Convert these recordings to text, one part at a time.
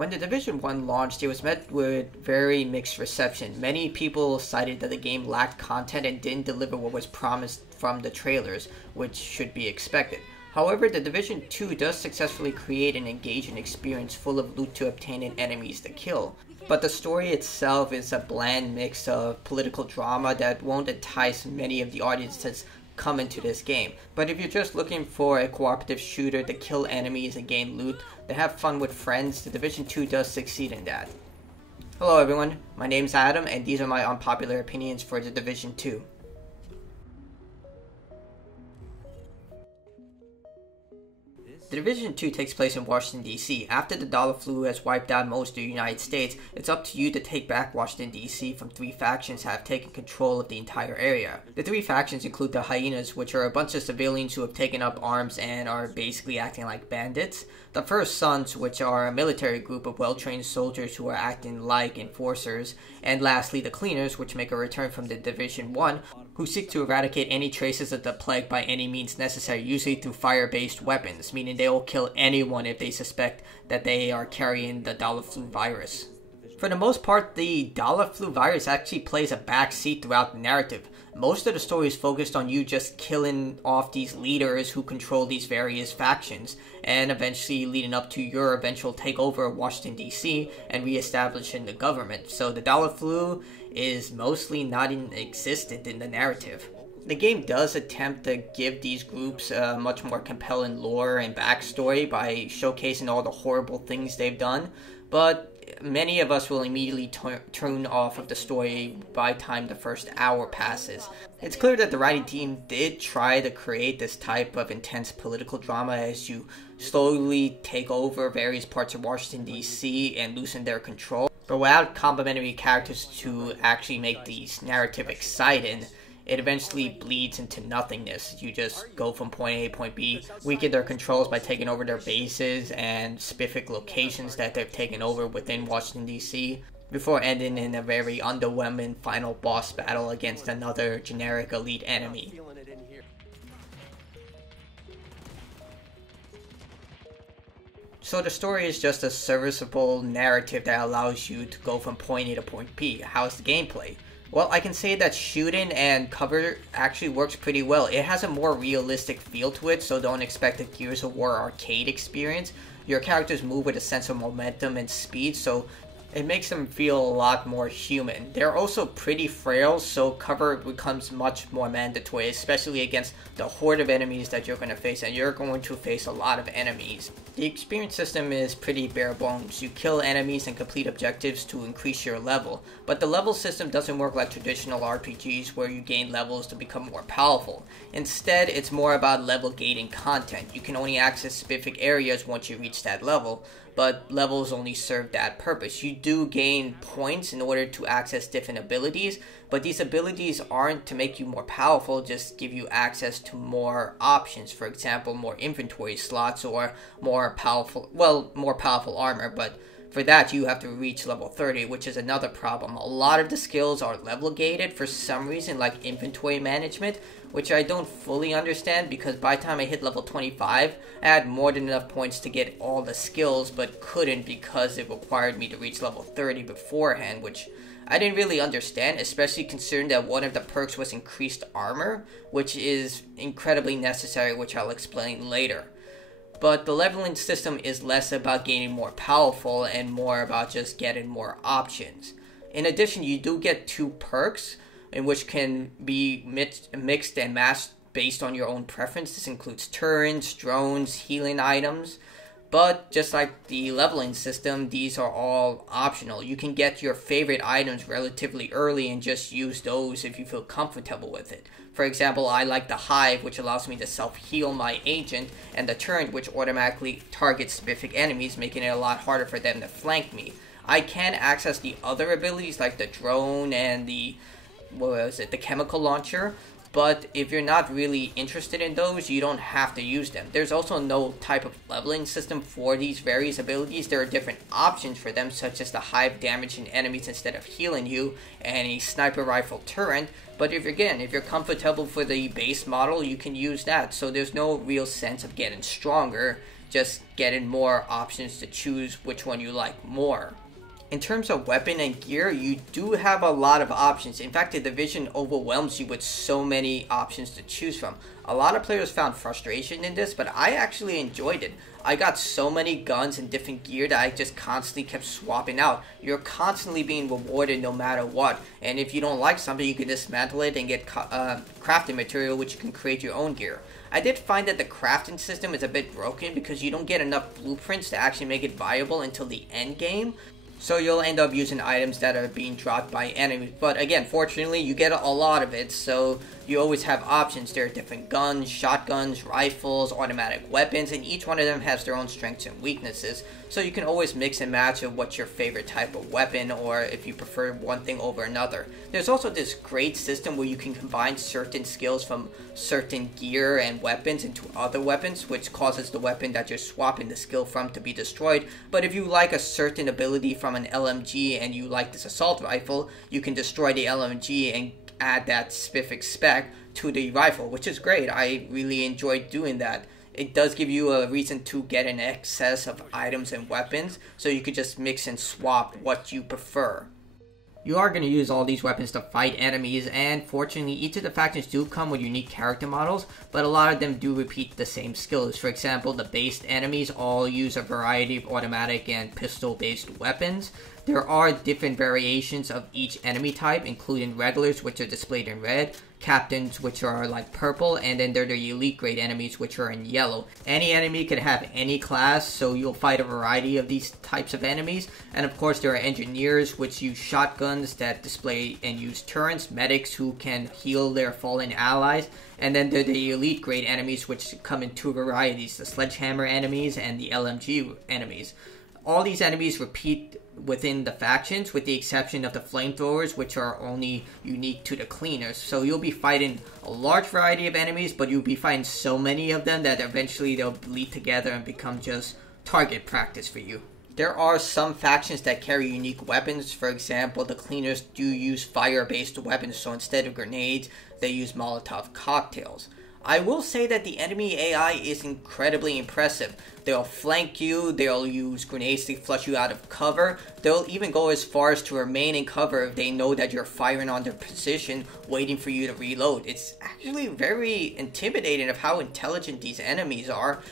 When the Division 1 launched, it was met with very mixed reception. Many people cited that the game lacked content and didn't deliver what was promised from the trailers, which should be expected. However, the Division 2 does successfully create an engaging experience full of loot to obtain and enemies to kill. But the story itself is a bland mix of political drama that won't entice many of the audiences come into this game. But if you're just looking for a cooperative shooter to kill enemies and gain loot, to have fun with friends, the Division 2 does succeed in that. Hello everyone, my name's Adam and these are my unpopular opinions for the Division 2. The Division 2 takes place in Washington, D.C. After the dollar flu has wiped out most of the United States, it's up to you to take back Washington, D.C. from three factions that have taken control of the entire area. The three factions include the Hyenas, which are a bunch of civilians who have taken up arms and are basically acting like bandits. The First Sons, which are a military group of well-trained soldiers who are acting like enforcers. And lastly, the Cleaners, which make a return from the Division 1, who seek to eradicate any traces of the plague by any means necessary, usually through fire-based weapons, meaning they will kill anyone if they suspect that they are carrying the dollar flu virus. For the most part, the dollar flu virus actually plays a backseat throughout the narrative. Most of the story is focused on you just killing off these leaders who control these various factions, and eventually leading up to your eventual takeover of Washington, D.C. and re-establishing the government. So the dollar flu is mostly not existent in the narrative. The game does attempt to give these groups a much more compelling lore and backstory by showcasing all the horrible things they've done, but many of us will immediately turn off of the story by the time the first hour passes. It's clear that the writing team did try to create this type of intense political drama as you slowly take over various parts of Washington, D.C. and loosen their control. But without complementary characters to actually make these narrative exciting, it eventually bleeds into nothingness. You just go from point A to point B, weaken their controls by taking over their bases and specific locations that they've taken over within Washington, D.C., before ending in a very underwhelming final boss battle against another generic elite enemy. So the story is just a serviceable narrative that allows you to go from point A to point B. How's the gameplay? Well, I can say that shooting and cover actually works pretty well. It has a more realistic feel to it, so don't expect a Gears of War arcade experience. Your characters move with a sense of momentum and speed, so it makes them feel a lot more human. They're also pretty frail, so cover becomes much more mandatory, especially against the horde of enemies that you're going to face, and you're going to face a lot of enemies. The experience system is pretty bare bones. You kill enemies and complete objectives to increase your level, but the level system doesn't work like traditional RPGs where you gain levels to become more powerful. Instead, it's more about level gating content. You can only access specific areas once you reach that level, but levels only serve that purpose. You do gain points in order to access different abilities, but these abilities aren't to make you more powerful, just give you access to more options. For example, more inventory slots or more powerful armor, but for that you have to reach level 30, which is another problem. A lot of the skills are level gated for some reason, like inventory management, which I don't fully understand because by the time I hit level 25, I had more than enough points to get all the skills, but couldn't because it required me to reach level 30 beforehand, which I didn't really understand, especially considering that one of the perks was increased armor, which is incredibly necessary, which I'll explain later. But the leveling system is less about getting more powerful and more about just getting more options. In addition, you do get two perks, in which can be mixed and matched based on your own preference. This includes turrets, drones, healing items. But just like the leveling system, these are all optional. You can get your favorite items relatively early and just use those if you feel comfortable with it. For example, I like the Hive, which allows me to self-heal my agent, and the Turret, which automatically targets specific enemies, making it a lot harder for them to flank me. I can access the other abilities like the drone and the chemical launcher, but if you're not really interested in those, you don't have to use them. There's also no type of leveling system for these various abilities. There are different options for them, such as the Hive damaging enemies instead of healing you, and a sniper rifle turret. But if you're comfortable for the base model, you can use that. So there's no real sense of getting stronger. just getting more options to choose which one you like more. In terms of weapon and gear, you do have a lot of options. In fact, the division overwhelms you with so many options to choose from. A lot of players found frustration in this, but I actually enjoyed it. I got so many guns and different gear that I just constantly kept swapping out. You're constantly being rewarded no matter what, and if you don't like something, you can dismantle it and get crafting material, which you can create your own gear. I did find that the crafting system is a bit broken because you don't get enough blueprints to actually make it viable until the end game. So you'll end up using items that are being dropped by enemies. But again, fortunately, you get a lot of it, so you always have options. There are different guns, shotguns, rifles, automatic weapons, and each one of them has their own strengths and weaknesses. So you can always mix and match of what's your favorite type of weapon, or if you prefer one thing over another. There's also this great system where you can combine certain skills from certain gear and weapons into other weapons, which causes the weapon that you're swapping the skill from to be destroyed. But if you like a certain ability from an LMG and you like this assault rifle, you can destroy the LMG and add that specific spec to the rifle, which is great. I really enjoyed doing that. It does give you a reason to get an excess of items and weapons, so you could just mix and swap what you prefer. You are going to use all these weapons to fight enemies, and fortunately each of the factions do come with unique character models, but a lot of them do repeat the same skills. For example, the based enemies all use a variety of automatic and pistol based weapons. There are different variations of each enemy type, including regulars, which are displayed in red, captains, which are like purple, and then there are the elite grade enemies, which are in yellow. Any enemy could have any class, so you'll fight a variety of these types of enemies. And of course there are engineers, which use shotguns that display and use turrets, medics who can heal their fallen allies, and then there are the elite grade enemies, which come in two varieties, the sledgehammer enemies and the LMG enemies. All these enemies repeat within the factions, with the exception of the flamethrowers, which are only unique to the cleaners. So you'll be fighting a large variety of enemies, but you'll be fighting so many of them that eventually they'll bleed together and become just target practice for you. There are some factions that carry unique weapons. For example, the cleaners do use fire-based weapons, so instead of grenades, they use Molotov cocktails. I will say that the enemy AI is incredibly impressive. They'll flank you, they'll use grenades to flush you out of cover, they'll even go as far as to remain in cover if they know that you're firing on their position, waiting for you to reload. It's actually very intimidating of how intelligent these enemies are.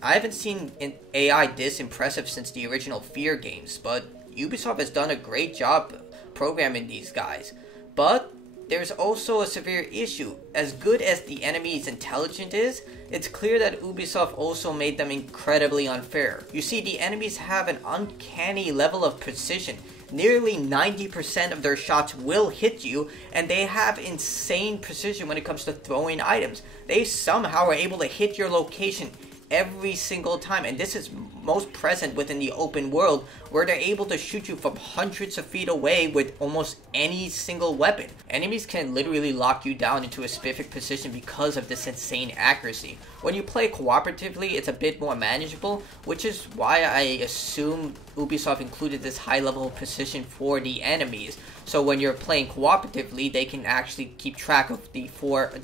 I haven't seen an AI this impressive since the original Fear games, but Ubisoft has done a great job programming these guys. But there's also a severe issue. As good as the enemy's intelligence is, it's clear that Ubisoft also made them incredibly unfair. You see, the enemies have an uncanny level of precision. Nearly 90% of their shots will hit you, and they have insane precision when it comes to throwing items. They somehow are able to hit your location every single time, and this is most present within the open world, where they're able to shoot you from hundreds of feet away with almost any single weapon. Enemies can literally lock you down into a specific position because of this insane accuracy. When you play cooperatively, it's a bit more manageable, which is why I assume Ubisoft included this high level of precision for the enemies. So when you're playing cooperatively, they can actually keep track of the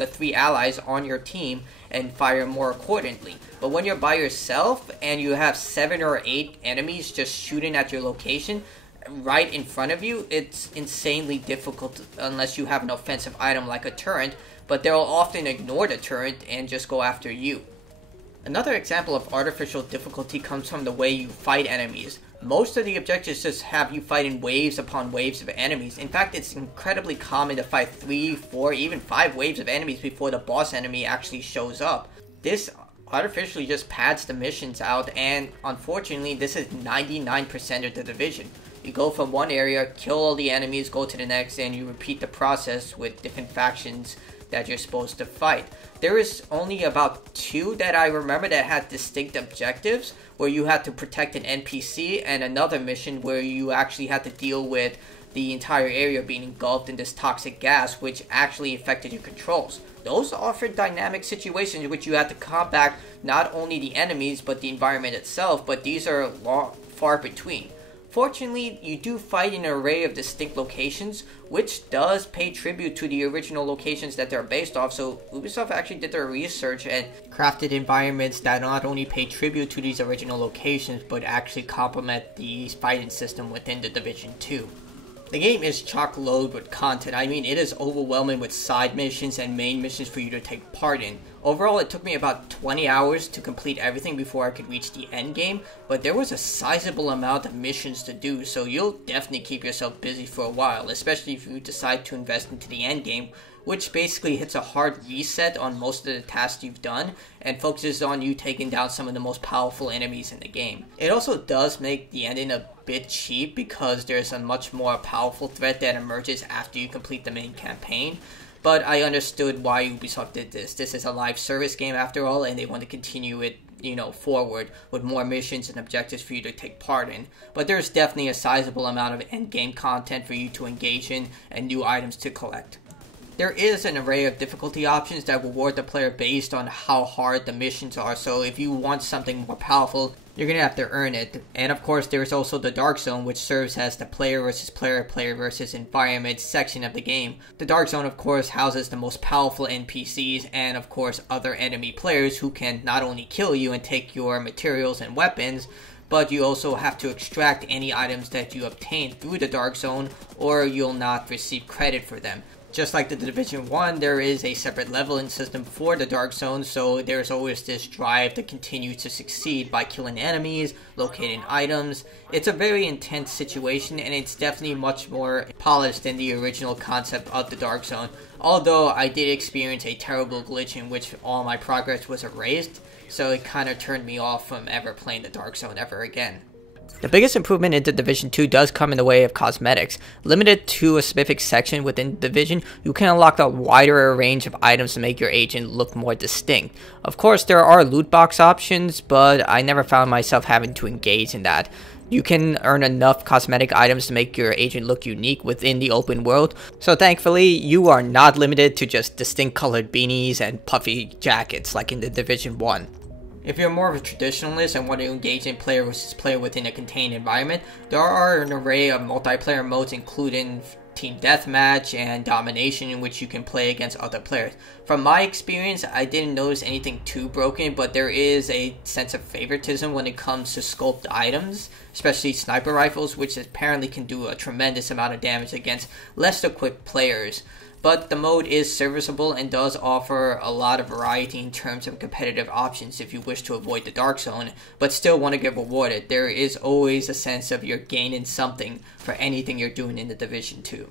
three allies on your team and fire more accordingly. But when you're by yourself and you have 7 or 8 enemies just shooting at your location right in front of you, it's insanely difficult unless you have an offensive item like a turret, but they'll often ignore the turret and just go after you. Another example of artificial difficulty comes from the way you fight enemies. Most of the objectives just have you fighting waves upon waves of enemies. In fact, it's incredibly common to fight 3, 4, even 5 waves of enemies before the boss enemy actually shows up. This artificially just pads the missions out, and unfortunately this is 99% of the division. You go from one area, kill all the enemies, go to the next, and you repeat the process with different factions that you're supposed to fight. There is only about 2 that I remember that had distinct objectives, where you had to protect an NPC, and another mission where you actually had to deal with the entire area being engulfed in this toxic gas, which actually affected your controls. Those offered dynamic situations in which you had to combat not only the enemies but the environment itself, but these are far between. Fortunately, you do fight in an array of distinct locations, which does pay tribute to the original locations that they're based off, so Ubisoft actually did their research and crafted environments that not only pay tribute to these original locations, but actually complement the fighting system within The Division 2. The game is chock-load with content. I mean, it is overwhelming with side missions and main missions for you to take part in. Overall, it took me about 20 hours to complete everything before I could reach the end game, but there was a sizable amount of missions to do, so you'll definitely keep yourself busy for a while, especially if you decide to invest into the end game, which basically hits a hard reset on most of the tasks you've done and focuses on you taking down some of the most powerful enemies in the game. It also does make the ending a bit cheap because there's a much more powerful threat that emerges after you complete the main campaign, but I understood why Ubisoft did this. This is a live service game after all, and they want to continue it, forward with more missions and objectives for you to take part in. But there's definitely a sizable amount of end game content for you to engage in and new items to collect. There is an array of difficulty options that reward the player based on how hard the missions are, so if you want something more powerful, you're going to have to earn it. And of course, there's also the Dark Zone, which serves as the player versus player, player versus environment section of the game. The Dark Zone, of course, houses the most powerful NPCs and, of course, other enemy players who can not only kill you and take your materials and weapons, but you also have to extract any items that you obtain through the Dark Zone, or you'll not receive credit for them. Just like the Division 1, there is a separate leveling system for the Dark Zone, so there's always this drive to continue to succeed by killing enemies, locating items. It's a very intense situation, and it's definitely much more polished than the original concept of the Dark Zone. Although I did experience a terrible glitch in which all my progress was erased, so it kind of turned me off from ever playing the Dark Zone ever again. The biggest improvement into Division 2 does come in the way of cosmetics. Limited to a specific section within Division, you can unlock a wider range of items to make your agent look more distinct. Of course, there are loot box options, but I never found myself having to engage in that. You can earn enough cosmetic items to make your agent look unique within the open world, so thankfully, you are not limited to just distinct colored beanies and puffy jackets like in the Division 1. If you're more of a traditionalist and want to engage in player versus player within a contained environment, there are an array of multiplayer modes including Team Deathmatch and Domination in which you can play against other players. From my experience, I didn't notice anything too broken, but there is a sense of favoritism when it comes to scoped items, especially sniper rifles, which apparently can do a tremendous amount of damage against less equipped players. But the mode is serviceable and does offer a lot of variety in terms of competitive options if you wish to avoid the Dark Zone, but still want to get rewarded. There is always a sense of you're gaining something for anything you're doing in the Division 2.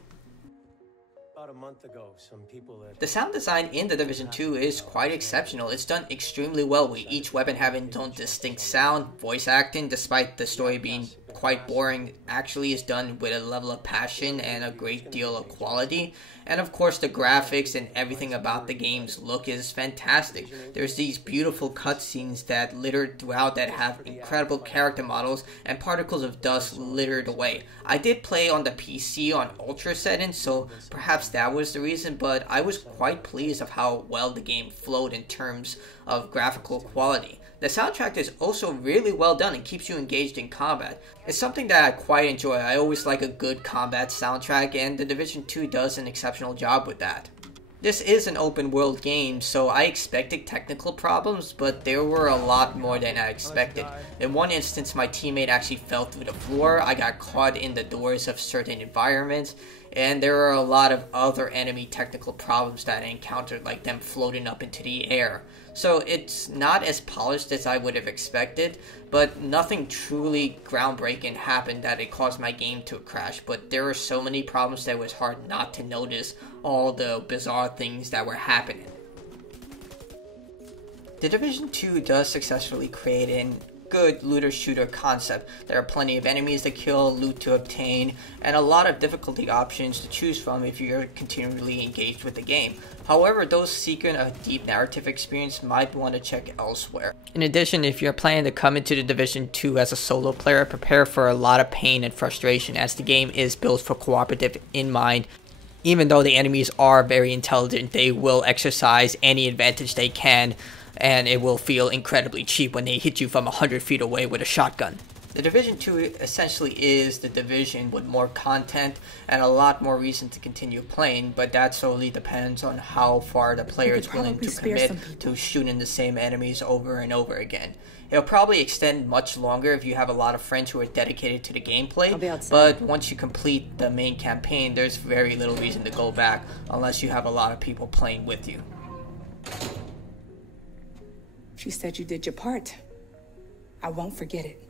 About a month ago, some people The sound design in the Division 2 is quite exceptional. It's done extremely well, with each weapon having its own distinct sound. Voice acting, despite the story being quite boring, actually is done with a level of passion and a great deal of quality. And of course, the graphics and everything about the game's look is fantastic. There's these beautiful cutscenes that littered throughout that have incredible character models and particles of dust littered away. I did play on the PC on Ultra settings, so perhaps that was the reason, but I was quite pleased of how well the game flowed in terms of graphical quality. The soundtrack is also really well done and keeps you engaged in combat. It's something that I quite enjoy. I always like a good combat soundtrack, and The Division 2 does an exceptional job with that. This is an open world game, so I expected technical problems, but there were a lot more than I expected. In one instance, my teammate actually fell through the floor, I got caught in the doors of certain environments, and there are a lot of other enemy technical problems that I encountered, like them floating up into the air. So it's not as polished as I would have expected, but nothing truly groundbreaking happened that it caused my game to crash. But there were so many problems that it was hard not to notice all the bizarre things that were happening. The Division 2 does successfully create an good looter-shooter concept. There are plenty of enemies to kill, loot to obtain, and a lot of difficulty options to choose from if you're continually engaged with the game. However, those seeking a deep narrative experience might want to check elsewhere. In addition, if you're planning to come into the Division 2 as a solo player, prepare for a lot of pain and frustration as the game is built for cooperative in mind. Even though the enemies are very intelligent, they will exercise any advantage they can, and it will feel incredibly cheap when they hit you from 100 feet away with a shotgun. The Division 2 essentially is the Division with more content and a lot more reason to continue playing, but that solely depends on how far the player is willing to commit to shooting the same enemies over and over again. It'll probably extend much longer if you have a lot of friends who are dedicated to the gameplay, but once you complete the main campaign, there's very little reason to go back unless you have a lot of people playing with you. She said you did your part. I won't forget it.